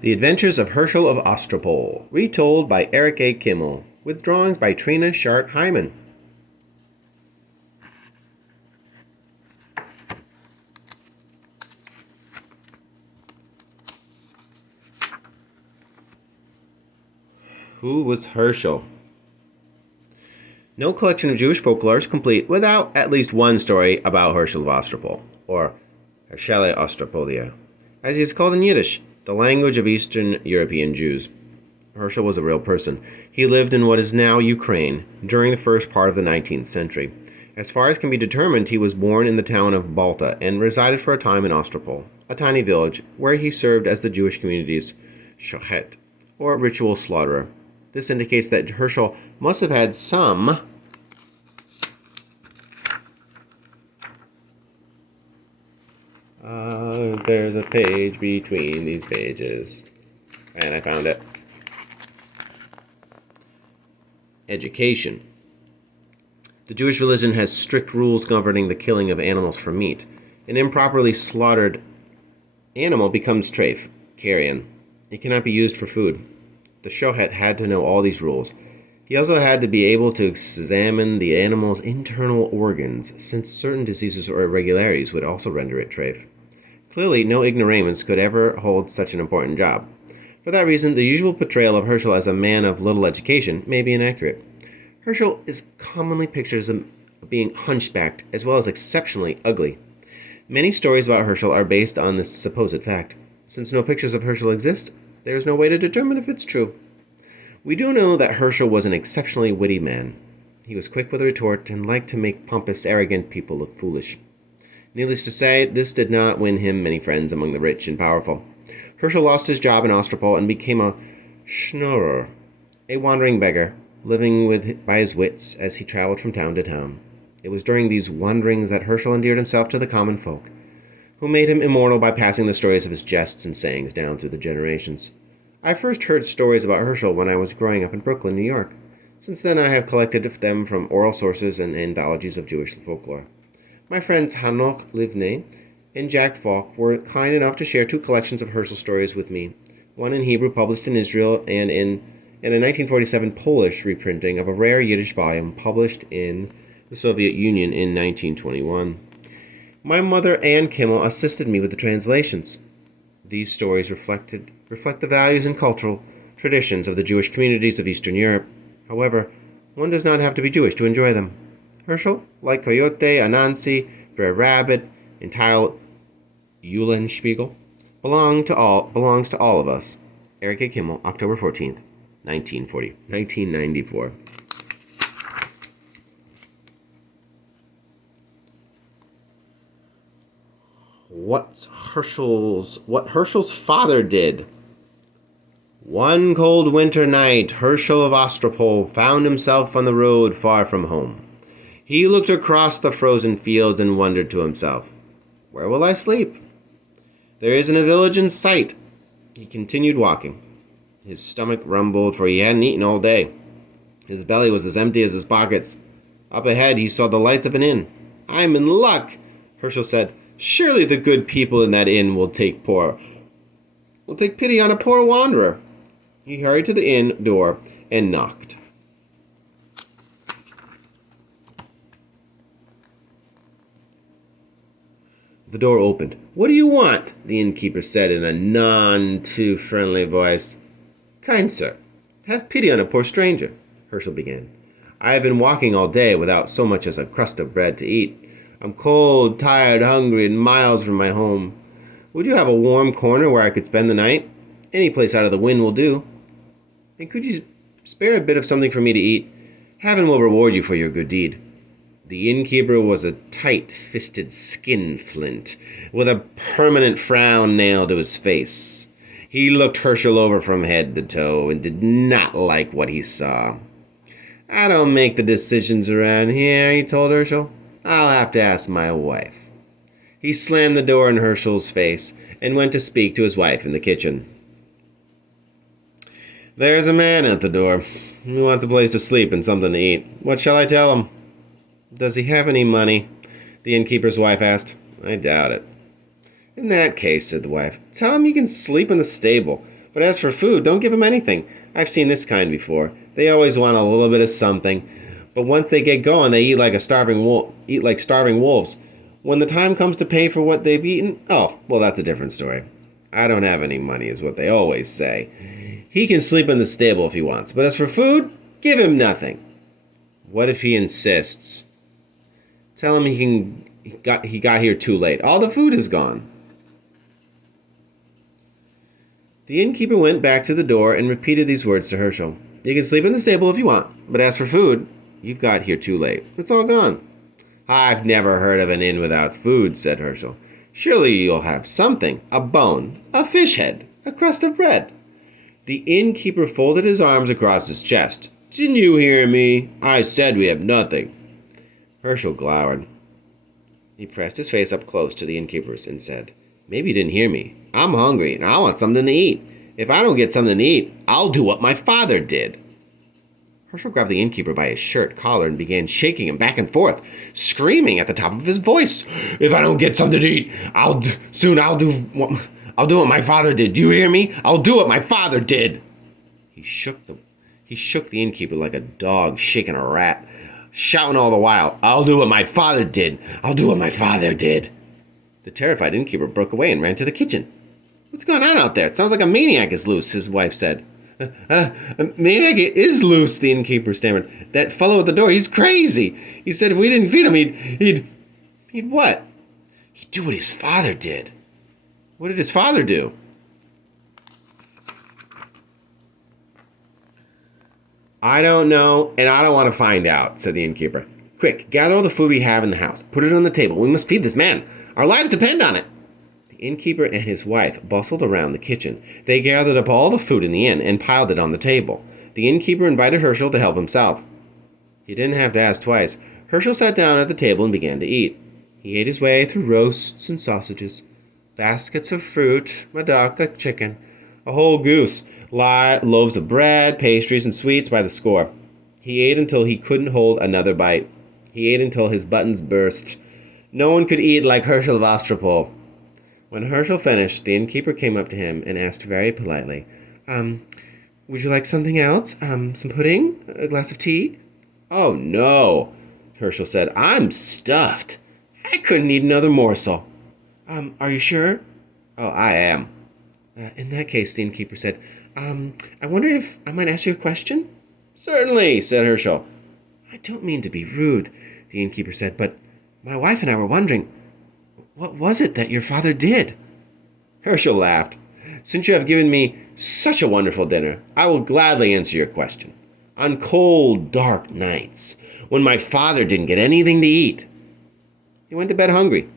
The Adventures of Hershel of Ostropol, retold by Eric A. Kimmel, with drawings by Trina Shart Hyman. Who was Hershel? No collection of Jewish folklore is complete without at least one story about Hershel of Ostropol, or Hershel Ostropolia, as he is called in Yiddish, the language of Eastern European Jews. Hershel was a real person. He lived in what is now Ukraine during the first part of the 19th century. As far as can be determined, he was born in the town of Balta and resided for a time in Ostropol, a tiny village where he served as the Jewish community's shochet, or ritual slaughterer. This indicates that Hershel must have had some there's a page between these pages, and I found it. Education. The Jewish religion has strict rules governing the killing of animals for meat. An improperly slaughtered animal becomes treif, carrion. It cannot be used for food. The shochet had to know all these rules. He also had to be able to examine the animal's internal organs, since certain diseases or irregularities would also render it treif. Clearly, no ignoramus could ever hold such an important job. For that reason, the usual portrayal of Hershel as a man of little education may be inaccurate. Hershel is commonly pictured as being hunchbacked, as well as exceptionally ugly. Many stories about Hershel are based on this supposed fact. Since no pictures of Hershel exist, there is no way to determine if it's true. We do know that Hershel was an exceptionally witty man. He was quick with a retort and liked to make pompous, arrogant people look foolish. Needless to say, this did not win him many friends among the rich and powerful. Hershel lost his job in Ostropol and became a schnorrer, a wandering beggar, living by his wits as he traveled from town to town. It was during these wanderings that Hershel endeared himself to the common folk, who made him immortal by passing the stories of his jests and sayings down through the generations. I first heard stories about Hershel when I was growing up in Brooklyn, New York. Since then I have collected them from oral sources and anthologies of Jewish folklore. My friends Hanoch Livney and Jack Falk were kind enough to share two collections of Hershel stories with me, one in Hebrew published in Israel and a 1947 Polish reprinting of a rare Yiddish volume published in the Soviet Union in 1921. My mother, Ann Kimmel, assisted me with the translations. These stories reflect the values and cultural traditions of the Jewish communities of Eastern Europe. However, one does not have to be Jewish to enjoy them. Hershel, like Coyote, Anansi, Brer Rabbit, and Tile Eulenspiegel, belongs to all of us. Eric A. Kimmel, October 14th, 1994. What Herschel's father did. One cold winter night, Hershel of Ostropol found himself on the road far from home. He looked across the frozen fields and wondered to himself, "Where will I sleep? There isn't a village in sight." He continued walking. His stomach rumbled, for he hadn't eaten all day. His belly was as empty as his pockets. Up ahead, he saw the lights of an inn. "I'm in luck," Hershel said. "Surely the good people in that inn will take pity on a poor wanderer." He hurried to the inn door and knocked. The door opened. "What do you want?" the innkeeper said in a none-too-friendly voice. "Kind sir, have pity on a poor stranger," Hershel began. "I have been walking all day without so much as a crust of bread to eat. I'm cold, tired, hungry, and miles from my home. Would you have a warm corner where I could spend the night? Any place out of the wind will do. And could you spare a bit of something for me to eat? Heaven will reward you for your good deed." The innkeeper was a tight-fisted skinflint, with a permanent frown nailed to his face. He looked Hershel over from head to toe and did not like what he saw. "I don't make the decisions around here," he told Hershel. "I'll have to ask my wife." He slammed the door in Hershel's face and went to speak to his wife in the kitchen. "There's a man at the door. He wants a place to sleep and something to eat. What shall I tell him?" "Does he have any money?" the innkeeper's wife asked. "I doubt it." "In that case," said the wife, "tell him he can sleep in the stable. But as for food, don't give him anything. I've seen this kind before. They always want a little bit of something, but once they get going, they eat like starving wolves. When the time comes to pay for what they've eaten, oh, well, that's a different story. I don't have any money, is what they always say. He can sleep in the stable if he wants, but as for food, give him nothing. What if he insists? Tell him he got here too late. All the food is gone. The innkeeper went back to the door and repeated these words to Hershel. You can sleep in the stable if you want, but as for food, you've got here too late. It's all gone. I've never heard of an inn without food, said Hershel. Surely you'll have something. A bone, a fish head, a crust of bread. The innkeeper folded his arms across his chest. Didn't you hear me? I said we have nothing. Hershel glowered. He pressed his face up close to the innkeeper's and said, Maybe you didn't hear me. I'm hungry and I want something to eat. If I don't get something to eat, I'll do what my father did. Hershel grabbed the innkeeper by his shirt collar and began shaking him back and forth, screaming at the top of his voice. If I don't get something to eat, I'll do what my father did. Do you hear me? I'll do what my father did. He shook the innkeeper like a dog shaking a rat, shouting all the while, I'll do what my father did. I'll do what my father did. The terrified innkeeper broke away and ran to the kitchen. What's going on out there? It sounds like a maniac is loose, his wife said. A maniac is loose, the innkeeper stammered. That fellow at the door, he's crazy. He said if we didn't feed him, he'd what? He'd do what his father did. What did his father do? I don't know, and I don't want to find out, said the innkeeper. Quick, gather all the food we have in the house. Put it on the table. We must feed this man. Our lives depend on it. The innkeeper and his wife bustled around the kitchen. They gathered up all the food in the inn and piled it on the table. The innkeeper invited Hershel to help himself. He didn't have to ask twice. Hershel sat down at the table and began to eat. He ate his way through roasts and sausages, baskets of fruit, a duck, a chicken, a whole goose, loaves of bread, pastries, and sweets by the score. He ate until he couldn't hold another bite. He ate until his buttons burst. No one could eat like Hershel of Ostropol. When Hershel finished, the innkeeper came up to him and asked very politely, would you like something else? Some pudding? A glass of tea? Oh, no, Hershel said. I'm stuffed. I couldn't eat another morsel. Are you sure? Oh, I am. In that case, the innkeeper said, I wonder if I might ask you a question? Certainly, said Hershel. I don't mean to be rude, the innkeeper said, but my wife and I were wondering, what was it that your father did? Hershel laughed. Since you have given me such a wonderful dinner, I will gladly answer your question. On cold, dark nights, when my father didn't get anything to eat, he went to bed hungry.